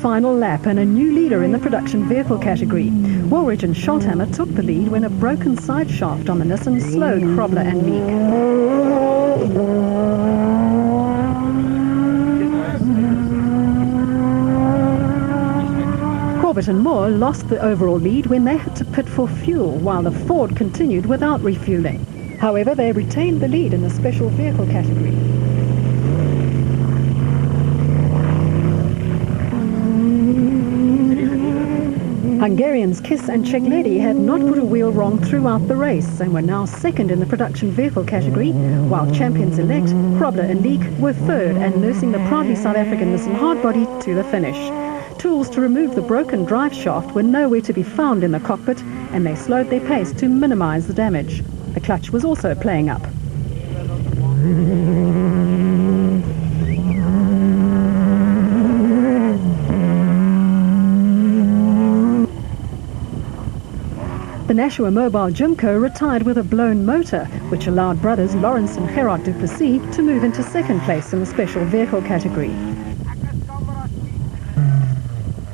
final lap and a new leader in the production vehicle category. Woolridge and Scholthammer took the lead when a broken side shaft on the Nissan slowed Krobler and Leek. Corbett and Moore lost the overall lead when they had to pit for fuel, while the Ford continued without refueling. However, they retained the lead in the special vehicle category. Hungarians Kiss and Czegledi had not put a wheel wrong throughout the race and were now second in the production vehicle category, while champions-elect Krobler and Leek were third and nursing the proudly South African Nissan hardbody to the finish. Tools to remove the broken drive shaft were nowhere to be found in the cockpit, and they slowed their pace to minimize the damage. The clutch was also playing up. The Nashua Mobile Gymco retired with a blown motor, which allowed brothers Lawrence and Gerard Duplessis to move into second place in the special vehicle category.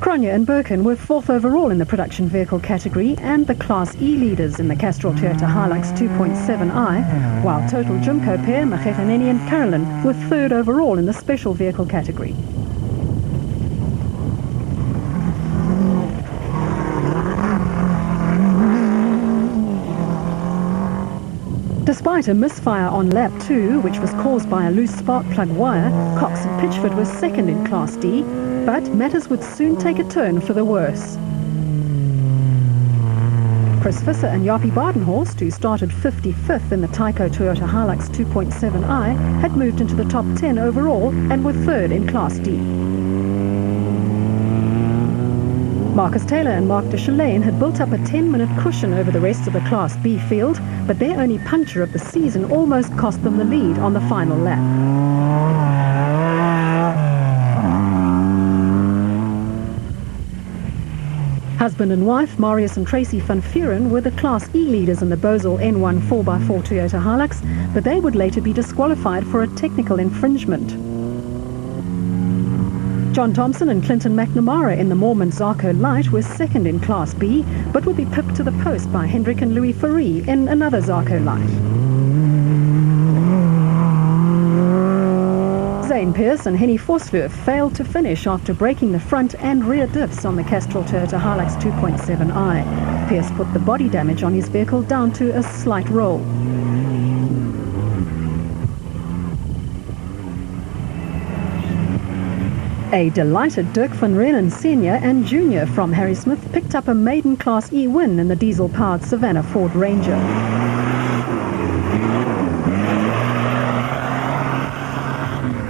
Cronje and Birkin were fourth overall in the production vehicle category and the Class E leaders in the Castrol Toyota Hilux 2.7i, while total Gymco pair Machechaneni and Carolyn were third overall in the special vehicle category. Despite a misfire on lap 2, which was caused by a loose spark plug wire, Cox and Pitchford were second in Class D, but matters would soon take a turn for the worse. Chris Visser and Jaapie Badenhorst, who started 55th in the Tyco Toyota Hilux 2.7i, had moved into the top 10 overall and were third in Class D. Marcus Taylor and Mark de Chalane had built up a 10-minute cushion over the rest of the Class B field, but their only puncture of the season almost cost them the lead on the final lap. Husband and wife, Marius and Tracy van Vuren, were the Class E leaders in the Bosel N1 4x4 Toyota Hilux, but they would later be disqualified for a technical infringement. John Thompson and Clinton McNamara in the Mormon Zarco Light were second in Class B, but would be pipped to the post by Hendrik and Louis Fourie in another Zarco Light. Zane Pierce and Henny Vosloo failed to finish after breaking the front and rear diffs on the Castrol Toyota Hilux 2.7i. Pierce put the body damage on his vehicle down to a slight roll. A delighted Dirk van Reenen Sr. and Jr. from Harrismith picked up a maiden Class E win in the diesel-powered Savannah Ford Ranger.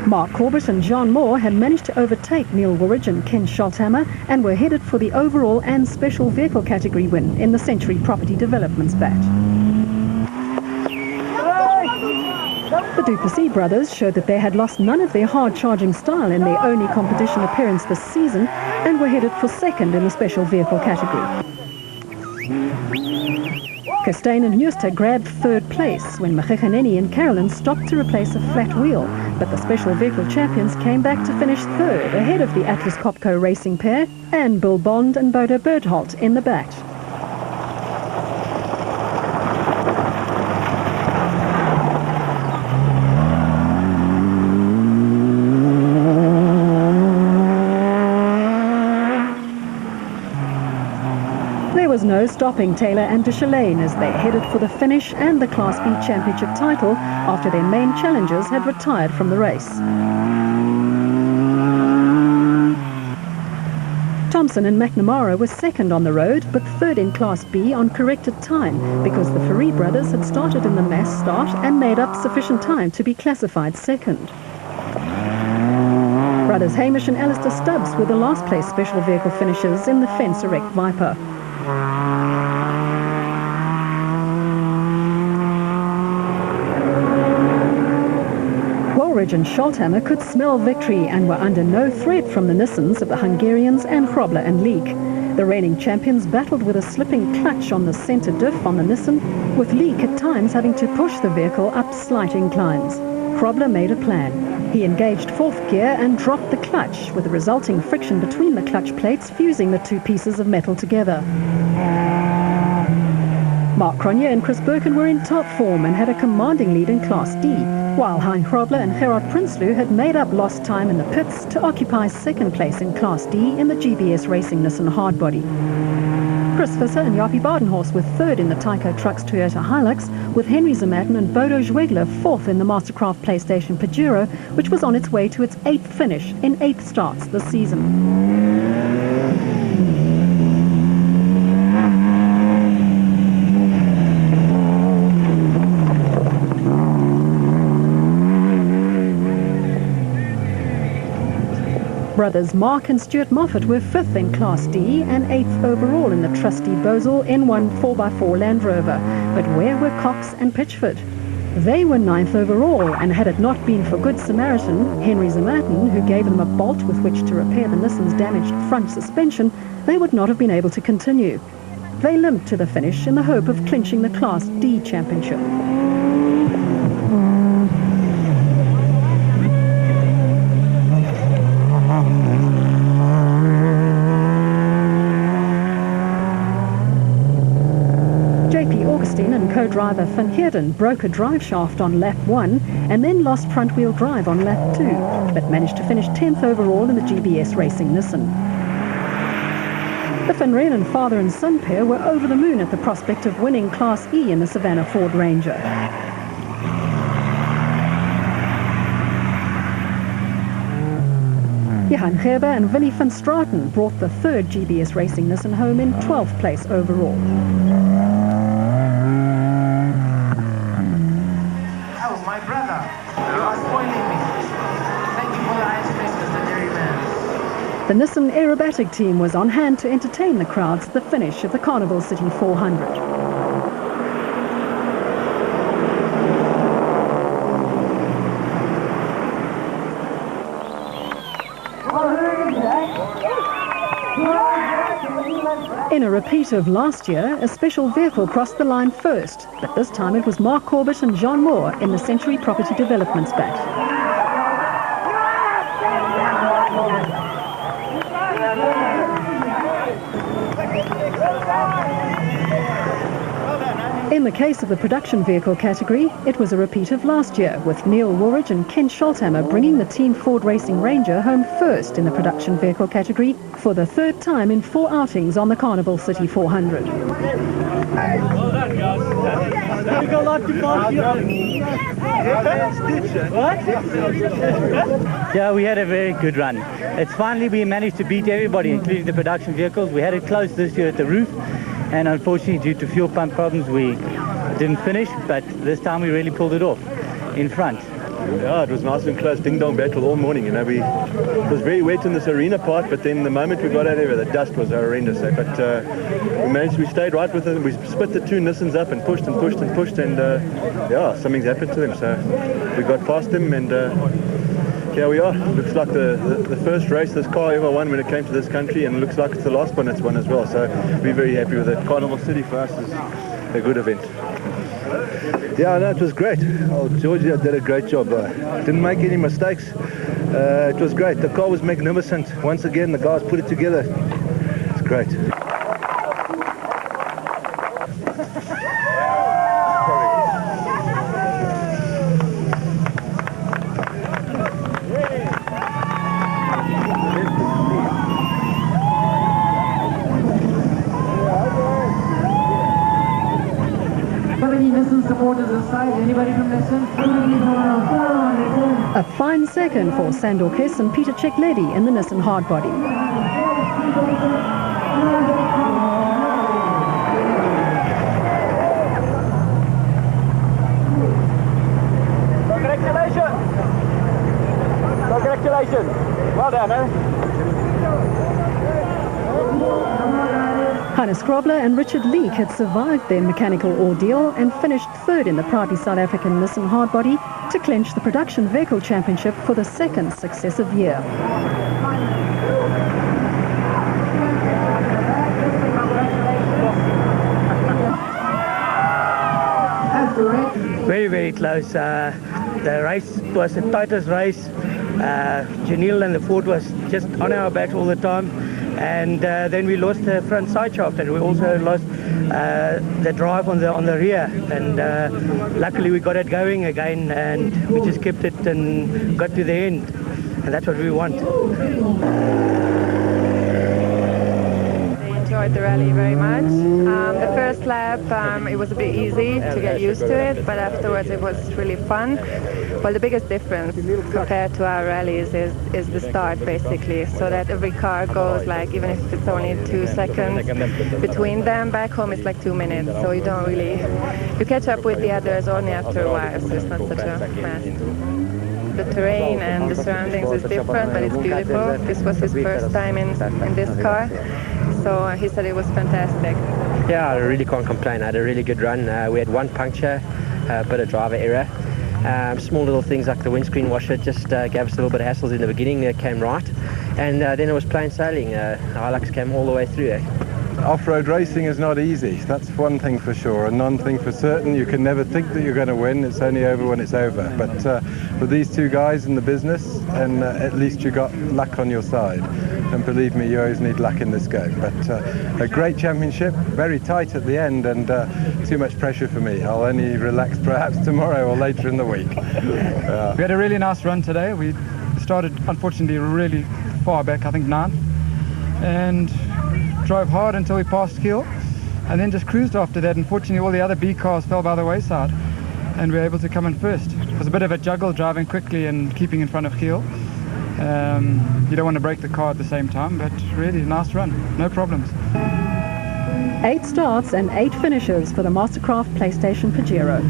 Mark Corbett and John Moore had managed to overtake Neil Woolridge and Ken Scholthammer and were headed for the overall and special vehicle category win in the Century Property Developments batch. The Duplessis brothers showed that they had lost none of their hard-charging style in their only competition appearance this season and were headed for second in the special vehicle category. Costain and Neuster grabbed third place when Machechaneni and Carolyn stopped to replace a flat wheel, but the special vehicle champions came back to finish third ahead of the Atlas Copco racing pair and Bill Bond and Bodo Bertholdt in the batch. There was no stopping Taylor and de Chalane as they headed for the finish and the Class B championship title after their main challengers had retired from the race. Thompson and McNamara were second on the road, but third in Class B on corrected time because the Fourie brothers had started in the mass start and made up sufficient time to be classified second. Brothers Hamish and Alistair Stubbs were the last place special vehicle finishers in the Fence Erect Viper. Woolridge and Scholthammer could smell victory and were under no threat from the Nissans of the Hungarians and Krobler and Leek. The reigning champions battled with a slipping clutch on the centre diff on the Nissan, with Leek at times having to push the vehicle up slight inclines. Krobler made a plan. He engaged fourth gear and dropped the clutch, with the resulting friction between the clutch plates fusing the two pieces of metal together. Mark Cronje and Chris Birkin were in top form and had a commanding lead in Class D, while Hein Grobler and Gerard Prinsloo had made up lost time in the pits to occupy second place in Class D in the GBS Racing Nissan Hardbody. Chris Visser and Jaapie Badenhorst were third in the Tyco Trucks Toyota Hilux, with Henry Zematin and Bodo Zwegler fourth in the Mastercraft PlayStation Pajero, which was on its way to its 8th finish in 8 starts this season. Brothers Mark and Stuart Moffat were 5th in Class D and 8th overall in the trusty Bosel N1 4x4 Land Rover. But where were Cox and Pitchford? They were 9th overall, and had it not been for Good Samaritan, Henry Zematin, who gave them a bolt with which to repair the Nissan's damaged front suspension, they would not have been able to continue. They limped to the finish in the hope of clinching the Class D championship. And co-driver Van Heerden broke a drive shaft on lap 1 and then lost front-wheel drive on lap 2, but managed to finish 10th overall in the GBS Racing Nissan. The Van Reenen father and son pair were over the moon at the prospect of winning Class E in the Savannah Ford Ranger. Johan Gerber and Willie van Straten brought the 3rd GBS Racing Nissan home in 12th place overall. The Nissan aerobatic team was on hand to entertain the crowds at the finish of the Carnival City 400. In a repeat of last year, a special vehicle crossed the line first, but this time it was Mark Corbett and John Moore in the Century Property Developments batch. In the case of the production vehicle category, it was a repeat of last year, with Neil Woolridge and Ken Scholthammer bringing the Team Ford Racing Ranger home first in the production vehicle category for the 3rd time in 4 outings on the Carnival City 400. Yeah, we had a very good run. It's finally we managed to beat everybody, including the production vehicles. We had it close this year at the roof, and unfortunately due to fuel pump problems we didn't finish, but this time we really pulled it off in front. Yeah, it was nice and close, ding-dong battle all morning. You know, it was very wet in this arena part, but then the moment we got out of there, the dust was horrendous. But we stayed right with it. We split the 2 Nissans up and pushed and pushed and pushed, and yeah, something's happened to them. So we got past them, and here we are. Looks like the first race this car ever won when it came to this country, and it looks like it's the last one it's won as well. So we're very happy with it. Carnival City for us is a good event. Yeah, no, it was great. Oh, Georgia did a great job. Didn't make any mistakes. It was great. The car was magnificent. Once again, the guys put it together. It's great. A fine second for Sandor Kiss and Peter Czekledy in the Nissan Hardbody. Congratulations. Well done, eh? Hannes Grobler and Richard Leek had survived their mechanical ordeal and finished 3rd in the proudly South African Nissan Hardbody to clinch the production vehicle championship for the 2nd successive year. Very, very close. The race was the tightest race. Janelle and the Ford was just on our backs all the time. And then we lost the front side shaft, and we also lost the drive on the rear. And luckily we got it going again, and we just kept it and got to the end. And that's what we want. Enjoyed the rally very much. The first lap, it was a bit easy to get used to it, but afterwards it was really fun. Well, the biggest difference compared to our rallies is the start, basically, so that every car goes like, even if it's only 2 seconds between them, back home it's like 2 minutes, so you don't really, you catch up with the others only after a while, so it's not such a mess. The terrain and the surroundings is different, but it's beautiful. This was his first time in this car, so he said it was fantastic. Yeah, I really can't complain. I had a really good run. We had one puncture, a bit of driver error. Small little things like the windscreen washer just gave us a little bit of hassles in the beginning. It came right, and then it was plain sailing. Hilux came all the way through. Off-road racing is not easy, that's one thing for sure, and one thing for certain, you can never think that you're going to win. It's only over when it's over. But for these two guys in the business, and at least you got luck on your side. And believe me, you always need luck in this game. But a great championship, very tight at the end, and too much pressure for me. I'll only relax perhaps tomorrow or later in the week. We had a really nice run today. We started, unfortunately, really far back, I think 9th, and drove hard until we passed Kiel, and then just cruised after that. Unfortunately, all the other B cars fell by the wayside, and we were able to come in first. It was a bit of a juggle, driving quickly and keeping in front of Kiel. You don't want to break the car at the same time, but really nice run, no problems. 8 starts and 8 finishes for the Mastercraft PlayStation Pajero.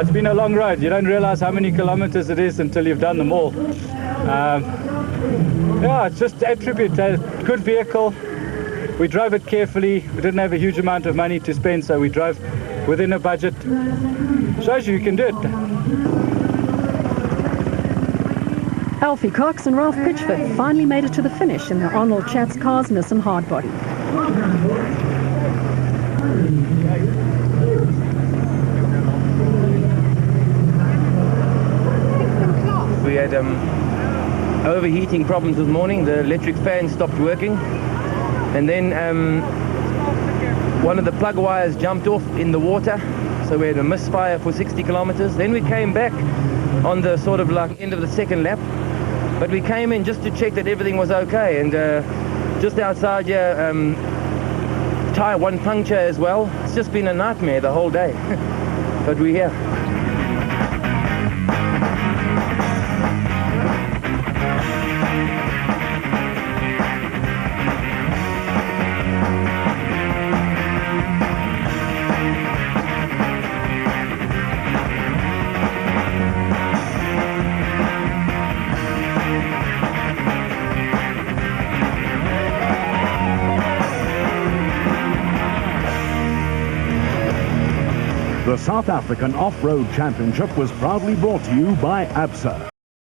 It's been a long road. You don't realize how many kilometers it is until you've done them all. Yeah, it's just attribute a good vehicle. We drove it carefully. We didn't have a huge amount of money to spend, so we drove within a budget. Shows you can do it. Alfie Cox and Ralph Pitchford finally made it to the finish in the Arnold Chat's Cars Nissan Hardbody. We had overheating problems this morning. The electric fan stopped working, and then one of the plug wires jumped off in the water, so we had a misfire for 60 kilometers. Then we came back on the sort of like end of the second lap, but we came in just to check that everything was okay, and just outside here, tire one puncture as well. It's just been a nightmare the whole day, but we're here. The South African Off-Road Championship was proudly brought to you by ABSA.